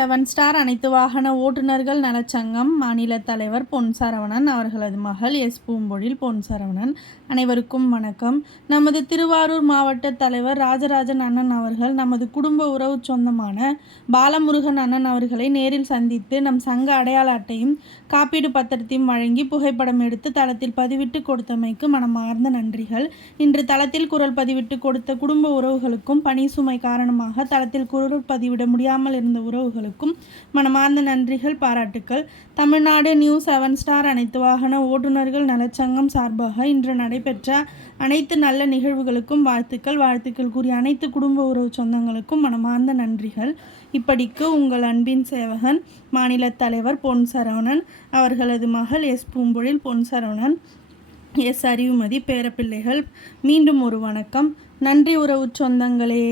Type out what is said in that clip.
7 star அனைத்து வாகன ஓட்டுநர்கள் நலச்சங்கம் மாநில தலைவர் பொன் சரவணன் அவர்களது மகள் எஸ் பூம்பொழில் பொன் சரவணன். அனைவருக்கும் வணக்கம். நமது திருவாரூர் மாவட்ட தலைவர் ராஜராஜன் அண்ணன் அவர்கள் நமது குடும்ப உறவு சொந்தமான பாலமுருகன் அண்ணன் அவர்களை நேரில் சந்தித்து நம் சங்க அடையாள அட்டையும் காப்பீடு பத்திரத்தையும் வழங்கி புகைப்படம் எடுத்து தளத்தில் பதிவிட்டு கொடுத்தமைக்கு மனமார்ந்த நன்றிகள். இன்று தளத்தில் குரல் பதிவிட்டு கொடுத்த குடும்ப உறவுகளுக்கும் பணி சுமை காரணமாக தளத்தில் குரல் பதிவிட முடியாமல் இருந்த உறவுகளுக்கும் மனமார்ந்த நன்றிகள், பாராட்டுக்கள். தமிழ்நாடு நியூ 7 ஸ்டார் அனைத்து வாகன ஓட்டுநர்கள் நலச்சங்கம் சார்பாக இன்று நடைபெற்ற அனைத்து நல்ல நிகழ்வுகளுக்கும் வாழ்த்துக்கள் கூறிய அனைத்து குடும்ப உறவு சொந்தங்களுக்கும் மனமார்ந்த நன்றிகள். இப்படிக்கு உங்கள் அன்பின் சேவகன் மாநில தலைவர் பொன் சரவணன் அவர்களது மகள் எஸ் பூம்பொழில் பொன் சரவணன், எஸ் அறிவுமதி பேரப்பிள்ளைகள். மீண்டும் ஒரு வணக்கம். நன்றி உறவு சொந்தங்களே.